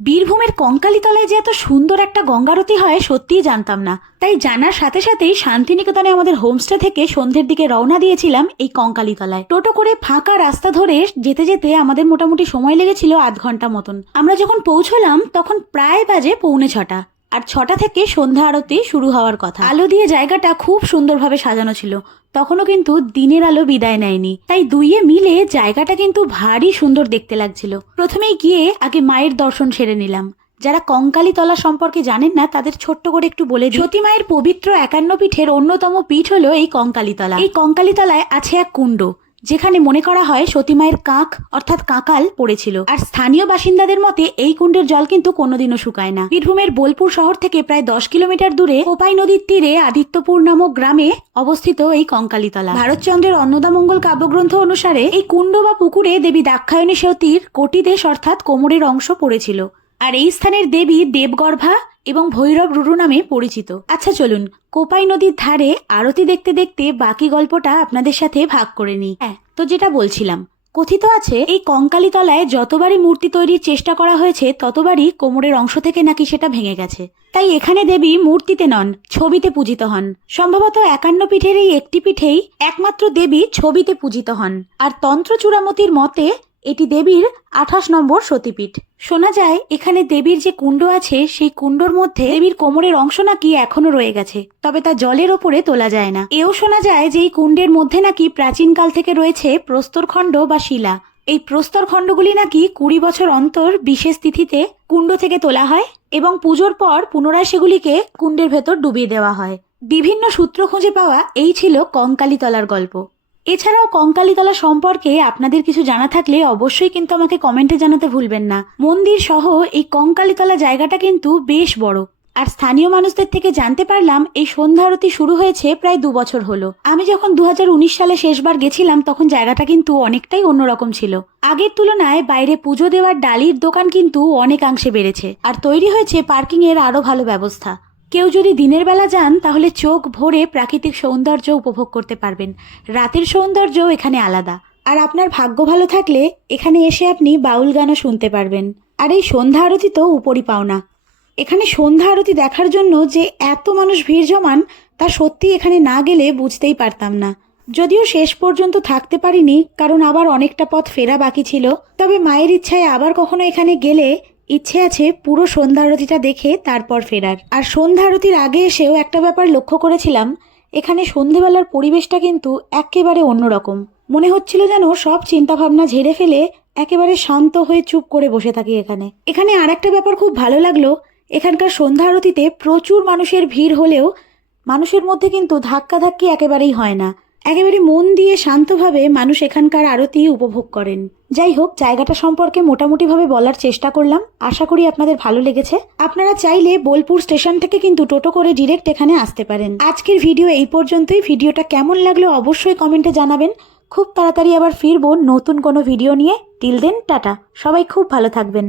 বীরভূমের কঙ্কালীতলায় যে এত সুন্দর একটা গঙ্গারতি হয়, সত্যিই জানতাম না। তাই জানার সাথে সাথেই শান্তিনিকেতনে আমাদের হোমস্টে থেকে সন্ধ্যের দিকে রওনা দিয়েছিলাম এই কঙ্কালীতলায়। টোটো করে ফাঁকা রাস্তা ধরে যেতে যেতে আমাদের মোটামুটি সময় লেগেছিল আধ ঘণ্টা মতন। আমরা যখন পৌঁছলাম, তখন প্রায় বাজে পৌনে ছটা। আর ছটা থেকে সন্ধ্যা আরতি শুরু হওয়ার কথা। আলো দিয়ে জায়গাটা খুব সুন্দরভাবে সাজানো ছিল। তখনও কিন্তু দিনের আলো বিদায় নেয়নি। তাই দুইয়ে মিলে জায়গাটা কিন্তু ভারী সুন্দর দেখতে লাগছিল। প্রথমেই গিয়ে আগে মায়ের দর্শন সেরে নিলাম। যারা কঙ্কালী তলা সম্পর্কে জানেন না, তাদের ছোট্ট করে একটু বলে। সতী মায়ের পবিত্র একান্ন পীঠের অন্যতম পীঠ হলো এই কঙ্কালীতলা। এই কঙ্কালীতলায় আছে এক কুণ্ড। যেখানে মনে করা হয় সতীমায়ের কাক, অর্থাৎ কাকাল, পড়েছিল। আর স্থানীয় বাসিন্দাদের মতে, এই কুণ্ডের জল কিন্তু কোনোদিনও শুকায় না। বীরভূমের বোলপুর শহর থেকে প্রায় দশ কিলোমিটার দূরে কোপাই নদীর তীরে আদিত্যপুর নামক গ্রামে অবস্থিত এই কঙ্কালীতলা। ভারতচন্দ্রের অন্নদামঙ্গল কাব্যগ্রন্থ অনুসারে, এই কুণ্ড বা পুকুরে দেবী দাক্ষায়ণী সতীর কোটিদেশ অর্থাৎ কোমরের অংশ পড়েছিল। আর এই স্থানের দেবী দেবগর্ভা এবং ভৈরব রুরু নামে পরিচিত। আচ্ছা চলুন। কোপাই নদীর ধারে আরতি দেখতে দেখতে বাকি গল্পটা আপনাদের সাথে ভাগ করে নিই। হ্যাঁ তো যেটা বলছিলাম, কথিত আছে, এই কঙ্কালীতলায় যতবারই মূর্তি তৈরির চেষ্টা করা হয়েছে, ততবারই কোমরের অংশ থেকে নাকি সেটা ভেঙে গেছে। তাই এখানে দেবী মূর্তিতে নন, ছবিতে পূজিত হন। সম্ভবত একান্ন পিঠের এই একটি পিঠেই একমাত্র দেবী ছবিতে পূজিত হন। আর তন্ত্র চূড়ামতির মতে এটি দেবীর আঠাশ নম্বর সতীপীঠ। শোনা যায়, এখানে দেবীর যে কুণ্ড আছে, সেই কুণ্ডর মধ্যে দেবীর কোমরের অংশ নাকি এখনও রয়ে গেছে, তবে তা জলের ওপরে তোলা যায় না। এও শোনা যায় যে এই কুণ্ডের মধ্যে নাকি প্রাচীনকাল থেকে রয়েছে প্রস্তরখণ্ড বা শিলা। এই প্রস্তর খণ্ডগুলি নাকি কুড়ি বছর অন্তর বিশেষ তিথিতে কুণ্ড থেকে তোলা হয় এবং পুজোর পর পুনরায় সেগুলিকে কুণ্ডের ভেতর ডুবিয়ে দেওয়া হয়। বিভিন্ন সূত্র খুঁজে পাওয়া এই ছিল কঙ্কালীতলার গল্প। এছাড়াও কঙ্কালীতলা সম্পর্কে আপনাদের কিছু জানা থাকলে অবশ্যই কিন্তু আমাকে কমেন্টে জানাতে ভুলবেন না। মন্দির সহ এই কঙ্কালীতলা জায়গাটা কিন্তু বেশ বড়। আর স্থানীয় মানুষদের থেকে জানতে পারলাম এই সন্ধ্যা আরতি শুরু হয়েছে প্রায় দু বছর হলো। আমি যখন দু হাজার উনিশ সালে শেষবার গেছিলাম তখন জায়গাটা কিন্তু অনেকটাই অন্যরকম ছিল। আগের তুলনায় বাইরে পুজো দেওয়ার ডালির দোকান কিন্তু অনেকাংশে বেড়েছে। আর তৈরি হয়েছে পার্কিং এর আরও ভালো ব্যবস্থা। কেউ যদি দিনের বেলা যান, তাহলে চোখ ভরে প্রাকৃতিক সৌন্দর্য উপভোগ করতে পারবেন। রাতের সৌন্দর্য এখানে আলাদা। আর আপনার ভাগ্য ভালো থাকলে এখানে এসে আপনি বাউল গানও শুনতে পারবেন। আর এই সন্ধ্যা আরতি তো উপরই পাওনা। এখানে সন্ধ্যা আরতি দেখার জন্য যে এত মানুষ ভিড় জমান, তা সত্যি এখানে না গেলে বুঝতেই পারতাম না। যদিও শেষ পর্যন্ত থাকতে পারিনি, কারণ আবার অনেকটা পথ ফেরা বাকি ছিল। তবে মায়ের ইচ্ছায় আবার কখনো এখানে গেলে ইচ্ছে আছে পুরো সন্ধ্যা আরতিটা দেখে তারপর ফেরার। আর সন্ধ্যা আরতির আগে এসেও একটা ব্যাপার লক্ষ্য করেছিলাম, এখানে সন্ধেবেলার পরিবেশটা কিন্তু একেবারে অন্যরকম। মনে হচ্ছিল যেন সব চিন্তাভাবনা ঝেড়ে ফেলে একেবারে শান্ত হয়ে চুপ করে বসে থাকি এখানে। এখানে আর একটা ব্যাপার খুব ভালো লাগল, এখানকার সন্ধ্যা আরতিতে প্রচুর মানুষের ভিড় হলেও মানুষের মধ্যে কিন্তু ধাক্কাধাক্কি একেবারেই হয় না। একেবারে মন দিয়ে শান্তভাবে মানুষ এখানকার আরতি উপভোগ করেন। যাই হোক, জায়গাটা সম্পর্কে মোটামুটিভাবে বলার চেষ্টা করলাম। আশা করি আপনাদের ভালো লেগেছে। আপনারা চাইলে বোলপুর স্টেশন থেকে কিন্তু টোটো করে ডিরেক্ট এখানে আসতে পারেন। আজকের ভিডিও এই পর্যন্তই। ভিডিওটা কেমন লাগল অবশ্যই কমেন্টে জানাবেন। খুব তাড়াতাড়ি আবার ফিরবো নতুন কোনো ভিডিও নিয়ে। টিল দেন, টাটা। সবাই খুব ভালো থাকবেন।